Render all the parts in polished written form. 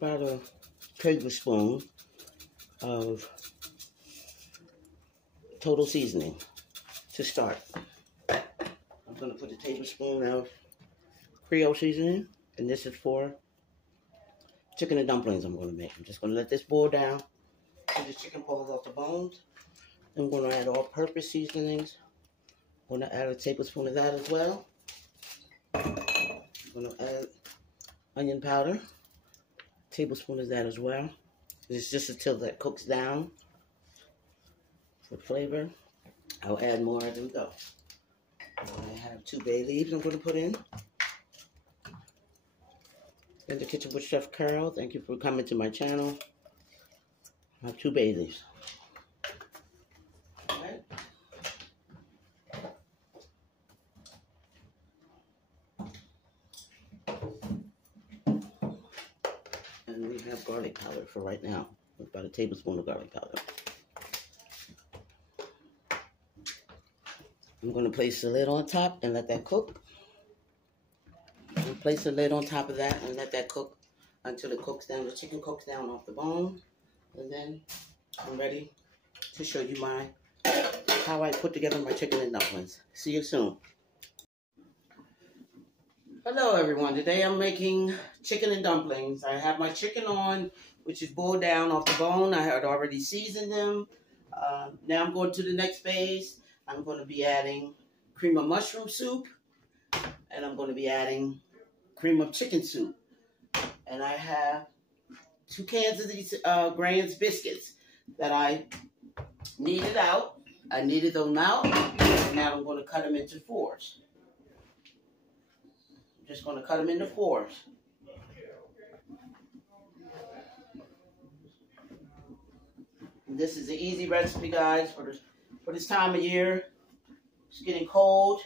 about a tablespoon of total seasoning to start. I'm going to put a tablespoon of Creole seasoning, and this is for chicken and dumplings I'm going to make. I'm just going to let this boil down till the chicken falls off the bones. I'm going to add all-purpose seasonings. I'm going to add a tablespoon of that as well. I'm going to add onion powder, a tablespoon of that as well. It's just until that cooks down for flavor. I'll add more as we go. I have 2 bay leaves I'm going to put in the kitchen with Chef Carol. Thank you for coming to my channel. I have 2 bay leaves. Alright. And we have garlic powder for right now. About a tablespoon of garlic powder. I'm going to place the lid on top and let that cook. I'll place the lid on top of that and let that cook until it cooks down. The chicken cooks down off the bone. And then I'm ready to show you how I put together my chicken and dumplings. See you soon. Hello everyone. Today I'm making chicken and dumplings. I have my chicken on, which is boiled down off the bone. I had already seasoned them. Now I'm going to the next phase. I'm going to be adding cream of mushroom soup, and I'm going to be adding cream of chicken soup. And I have 2 cans of these Grand's biscuits that I kneaded out. I kneaded them out, and now I'm going to cut them into 4s. I'm just going to cut them into 4s. And this is an easy recipe, guys, for this time of year. It's getting cold,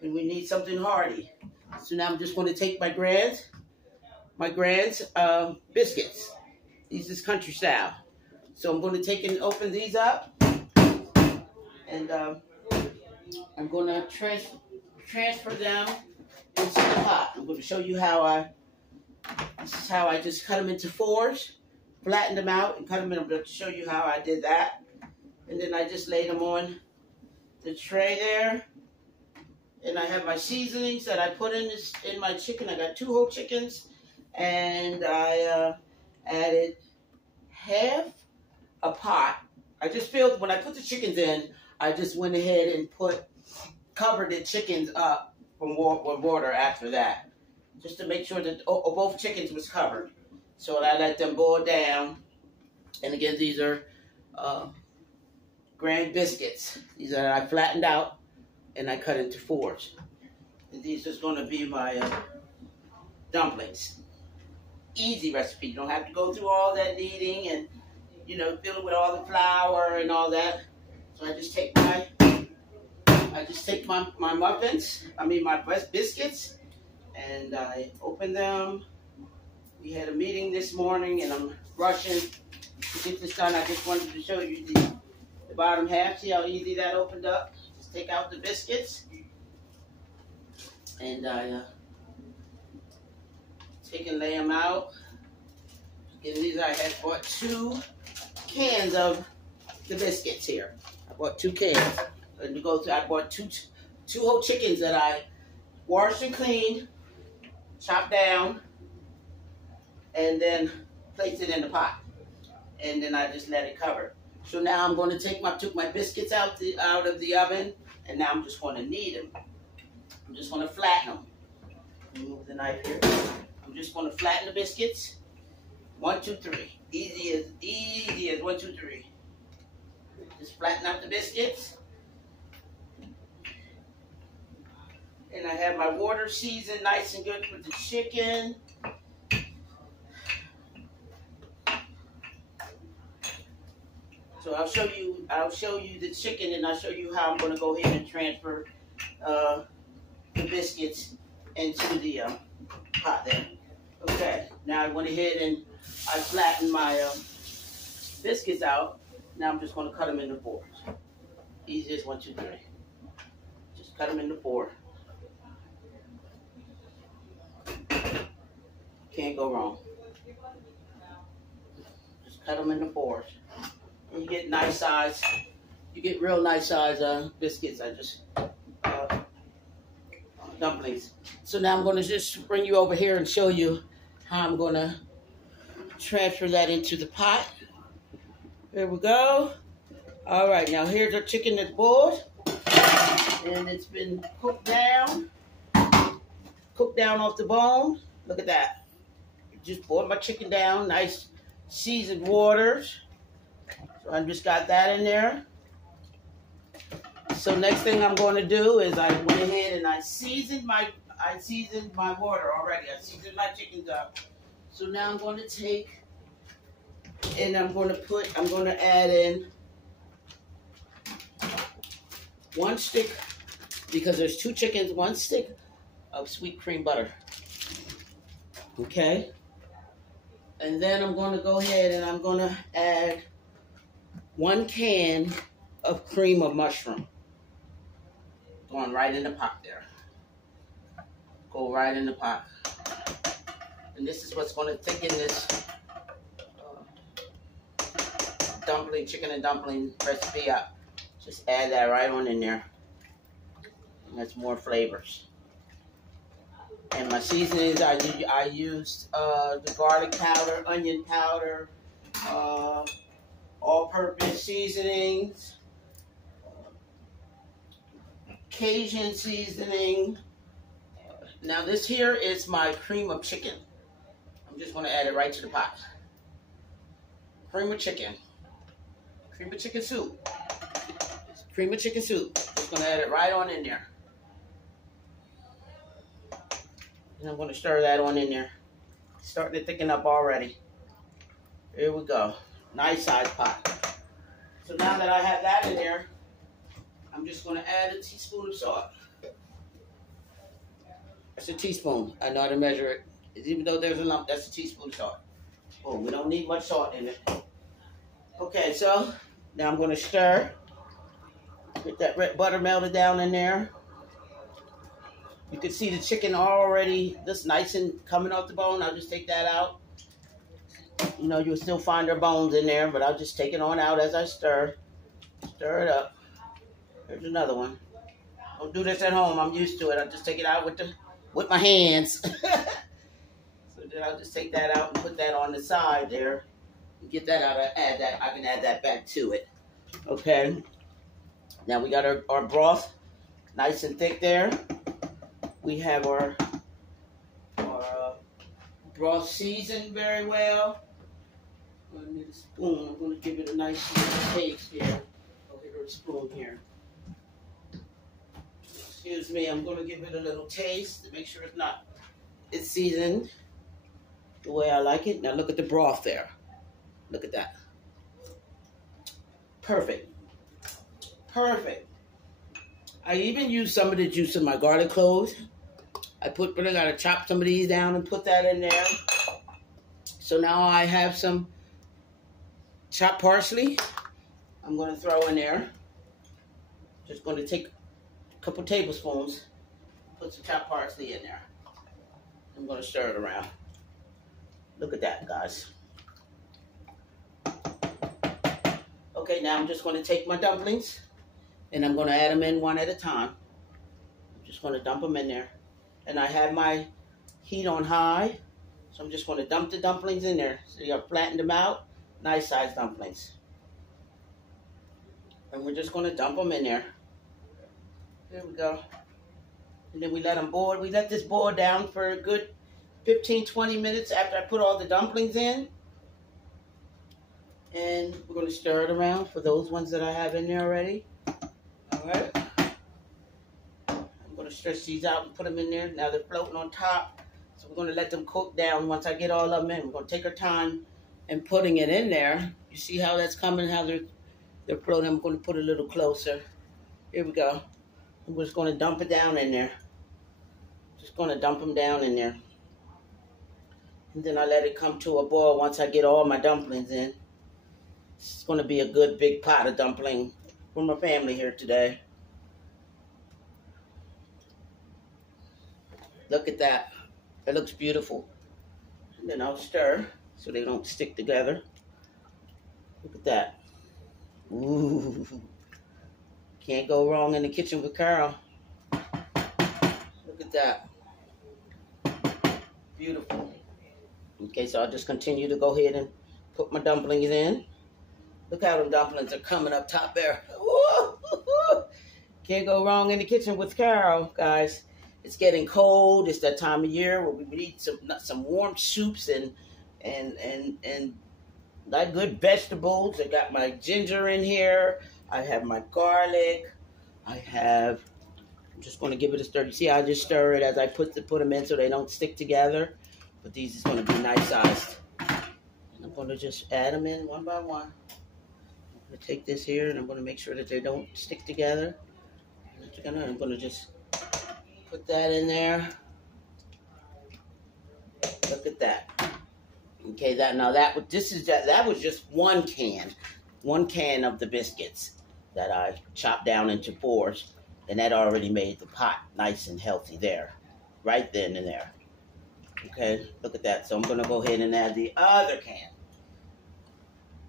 and we need something hearty. So now I'm just going to take my Grand's biscuits. These is country style. So I'm going to take and open these up, and I'm going to transfer them into the pot. I'm going to show you how this is how I just cut them into 4s, flatten them out, and cut them in. I'm going to show you how I did that. And then I just laid them on the tray there. And I have my seasonings that I put in my chicken. I got 2 whole chickens. And I added half a pot. I just filled, when I put the chickens in, I just went ahead and covered the chickens up with water after that. Just to make sure that both chickens was covered. So I let them boil down. And again, these are Grand biscuits. These are I flattened out and I cut into 4s. And these is going to be my dumplings. Easy recipe. You don't have to go through all that kneading and, you know, fill it with all the flour and all that. So I just take my muffins, my biscuits, and I open them. We had a meeting this morning and I'm rushing to get this done. I just wanted to show you the bottom half. See how easy that opened up? Just take out the biscuits. And I take and lay them out. And these I had bought 2 cans of the biscuits here. I bought 2 cans. And I bought two whole chickens that I washed and cleaned, chopped down, and then placed it in the pot. And then I just let it cover. So now I'm going to took my biscuits out of the oven, and now I'm just going to knead them. I'm just going to flatten them. Move the knife here. I'm just going to flatten the biscuits. 1, 2, 3. Easy as 1, 2, 3. Just flatten out the biscuits. And I have my water seasoned nice and good with the chicken. So I'll show you the chicken, and I'll show you how I'm going to go ahead and transfer the biscuits into the pot there. Okay, now I went ahead and I flattened my biscuits out. Now I'm just going to cut them into 4s. Easy as 1, 2, 3. Just cut them into 4. Can't go wrong. Just cut them into fours. And you get nice size. You get real nice size biscuits. Dumplings. So now I'm going to just bring you over here and show you how I'm going to transfer that into the pot. There we go. All right, now here's our chicken that's boiled. And it's been cooked down off the bone. Look at that. Just boiled my chicken down, nice seasoned waters. So I just got that in there. So next thing I'm going to do is I went ahead and I seasoned my water already. I seasoned my chickens up. So now I'm going to take and I'm going to add in 1 stick, because there's 2 chickens, 1 stick of sweet cream butter. Okay. And then I'm going to go ahead and I'm going to add 1 can of cream of mushroom. Going right in the pot there. Go right in the pot. And this is what's going to thicken this chicken and dumpling recipe up. Just add that right on in there. And that's more flavors. And my seasonings, I used the garlic powder, onion powder, all-purpose seasonings, Cajun seasoning. Now this here is my cream of chicken. I'm just going to add it right to the pot. Cream of chicken. Cream of chicken soup. Cream of chicken soup. Just going to add it right on in there. And I'm going to stir that on in there. Starting to thicken up already. Here we go. Nice size pot. So now that I have that in there, I'm just going to add a teaspoon of salt. That's a teaspoon. I know how to measure it. Even though there's a lump, that's a teaspoon of salt. Oh, we don't need much salt in it. Okay, so now I'm going to stir. Get that red butter melted down in there. You can see the chicken already just nice and coming off the bone. I'll just take that out. You know, you'll still find their bones in there, but I'll just take it on out as I stir. Stir it up. There's another one. Don't do this at home. I'm used to it. I'll just take it out with my hands. So then I'll just take that out and put that on the side there. Get that out. Add that. I can add that back to it. Okay. Now we got our broth nice and thick there. We have our broth seasoned very well. I'm going to need a spoon. I'm going to give it a nice taste here. I'll get her a spoon here. Excuse me. I'm going to give it a little taste to make sure it's seasoned the way I like it. Now look at the broth there. Look at that. Perfect. Perfect. I even use some of the juice in my garlic cloves. I got to chop some of these down and put that in there. So now I have some chopped parsley. I'm going to throw in there. Just going to take a couple tablespoons. Put some chopped parsley in there. I'm going to stir it around. Look at that, guys. Okay, now I'm just going to take my dumplings and I'm going to add them in one at a time. I'm just going to dump them in there. And I have my heat on high, so I'm just going to dump the dumplings in there. So I've flattened them out, nice size dumplings. And we're just going to dump them in there. There we go. And then we let them boil. We let this boil down for a good 15-20 minutes after I put all the dumplings in. And we're going to stir it around for those ones that I have in there already. All right. I'm going to stretch these out and put them in there. Now they're floating on top. So we're going to let them cook down once I get all of them in. We're going to take our time and putting it in there. You see how that's coming, how they're floating. I'm going to put it a little closer. Here we go. We're just going to dump it down in there. Just going to dump them down in there. And then I let it come to a boil once I get all my dumplings in. It's going to be a good big pot of dumpling for my family here today. Look at that. It looks beautiful. And then I'll stir so they don't stick together. Look at that. Ooh. Can't go wrong in the kitchen with Carol. Look at that. Beautiful. Okay, so I'll just continue to go ahead and put my dumplings in. Look how them dumplings are coming up top there. Ooh. Can't go wrong in the kitchen with Carol, guys. It's getting cold. It's that time of year where we need some warm soups and like good vegetables. I got my ginger in here. I have my garlic. I'm just going to give it a stir. You see, I just stir it as I put them in so they don't stick together. But these is going to be nice sized. And I'm going to just add them in one by one. I'm going to take this here and I'm going to make sure that they don't stick together. I'm going to just put that in there. Look at that. Okay, that was just one can of the biscuits that I chopped down into 4s, and that already made the pot nice and healthy there, right then and there. Okay, look at that. So I'm going to go ahead and add the other can.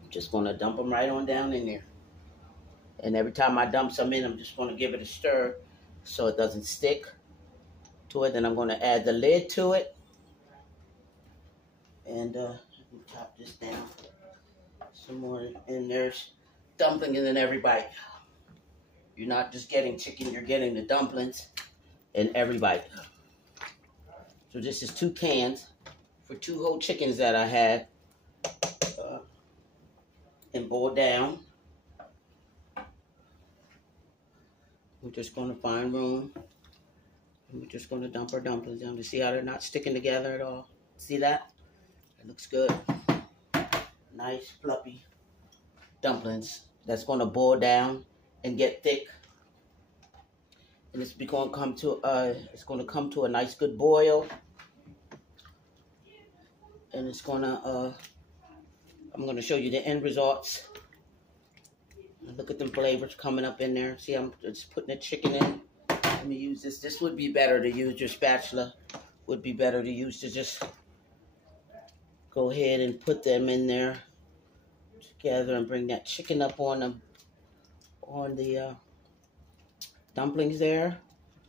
I'm just going to dump them right on down in there. And every time I dump some in, I'm just going to give it a stir so it doesn't stick to it. Then I'm going to add the lid to it. And chop this down some more. And there's dumplings in every bite. You're not just getting chicken, you're getting the dumplings in every bite. So this is 2 cans for 2 whole chickens that I had and boiled down. We're just going to find room. And we're just going to dump our dumplings down to see how they're not sticking together at all. See that? It looks good. Nice, fluffy dumplings that's going to boil down and get thick. And it's going to come to a nice good boil. And it's going to, I'm going to show you the end results. Look at them flavors coming up in there. See, I'm just putting the chicken in. Let me use this. This would be better to use your spatula. Would be better to use to just go ahead and put them in there together and bring that chicken up on them, on the dumplings there.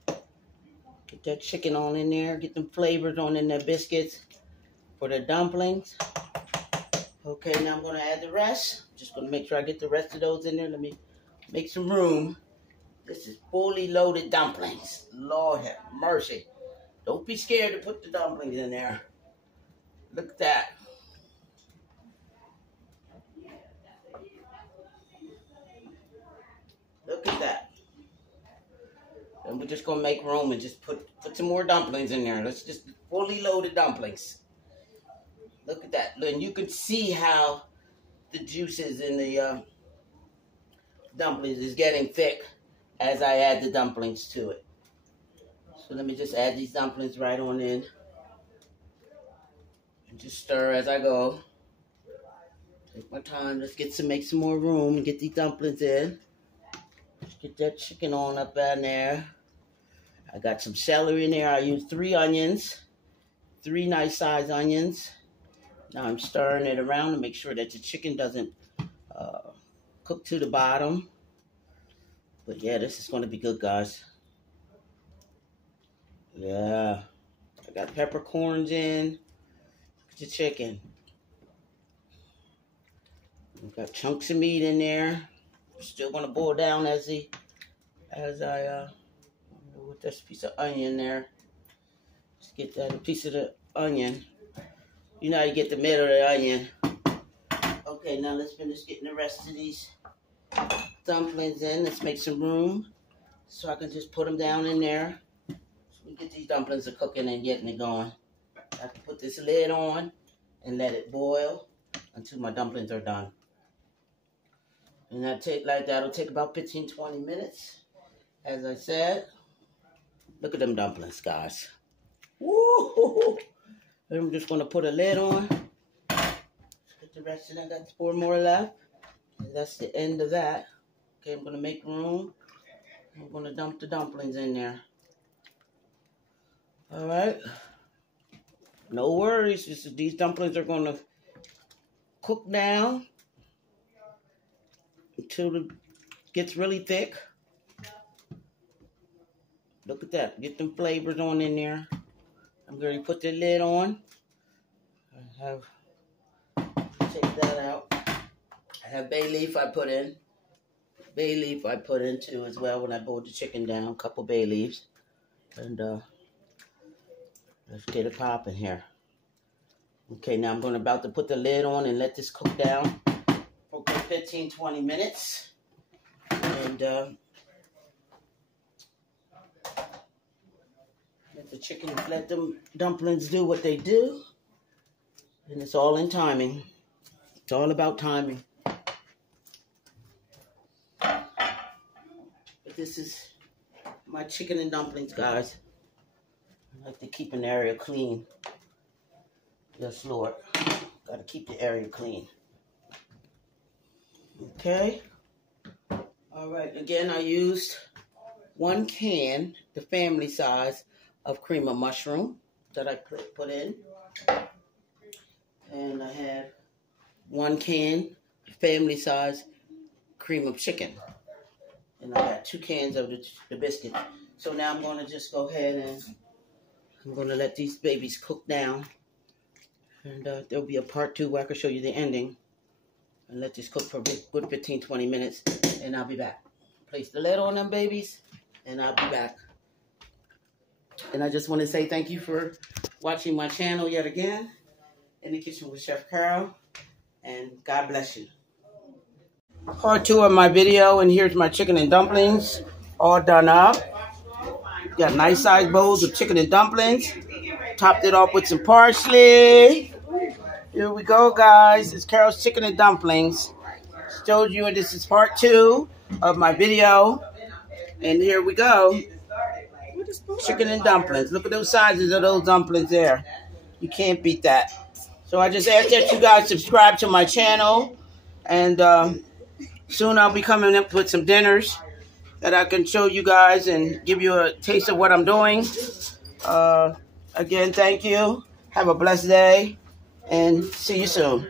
Get that chicken on in there. Get them flavors on in their biscuits for the dumplings. Okay, now I'm going to add the rest. Just going to make sure I get the rest of those in there. Let me make some room. This is fully loaded dumplings. Lord have mercy. Don't be scared to put the dumplings in there. Look at that. Look at that. And we're just going to make room and just put some more dumplings in there. Let's just fully loaded dumplings. Look at that. And you can see how the juices in the dumplings is getting thick as I add the dumplings to it. So let me just add these dumplings right on in. And just stir as I go. Take my time. Let's make some more room and get these dumplings in. Just get that chicken on up in there. I got some celery in there. I used 3 onions. 3 nice sized onions. Now I'm stirring it around to make sure that the chicken doesn't cook to the bottom. But yeah, this is going to be good, guys. Yeah. I got peppercorns in. Look at the chicken. I've got chunks of meat in there. Still going to boil down as I with this piece of onion there. Just get that a piece of the onion. You know how you get the middle of the onion. Okay, now let's finish getting the rest of these dumplings in. Let's make some room so I can just put them down in there. So we get these dumplings cooking and getting it going. I have to put this lid on and let it boil until my dumplings are done. And that'll take about 15-20 minutes. As I said, look at them dumplings, guys. Woo! I'm just going to put a lid on. Get the rest of that. Got 4 more left. And that's the end of that. Okay, I'm going to make room. I'm going to dump the dumplings in there. All right. No worries. These dumplings are going to cook down until it gets really thick. Look at that. Get them flavors on in there. I'm going to put the lid on. Take that out. I have bay leaf I put in. Bay leaf I put in too as well when I boiled the chicken down. A couple bay leaves. And let's get it popping here. Okay, now I'm about to put the lid on and let this cook down for 15-20 minutes. And let them dumplings do what they do. And it's all in timing. It's all about timing. But this is my chicken and dumplings, guys. I like to keep an area clean. Yes, Lord. Got to keep the area clean. Okay. All right. Again, I used 1 can, the family size, of cream of mushroom that I put in. And I had 1 can, family size, cream of chicken. And I got 2 cans of the biscuit. So now I'm going to just go ahead and I'm going to let these babies cook down. And there'll be a part 2 where I can show you the ending. And let this cook for a good 15-20 minutes. And I'll be back. Place the lid on them babies. And I'll be back. And I just want to say thank you for watching my channel yet again. In the Kitchen with Chef Carol. And God bless you. Part 2 of my video. And here's my chicken and dumplings. All done up. Got nice sized bowls of chicken and dumplings. Topped it off with some parsley. Here we go, guys. It's Carol's Chicken and Dumplings. Showed you, and this is part 2 of my video. And here we go. Chicken and dumplings. Look at those sizes of those dumplings there. You can't beat that. So I just ask that you guys subscribe to my channel. And soon I'll be coming up with some dinners that I can show you guys and give you a taste of what I'm doing. Again, thank you. Have a blessed day. And see you soon.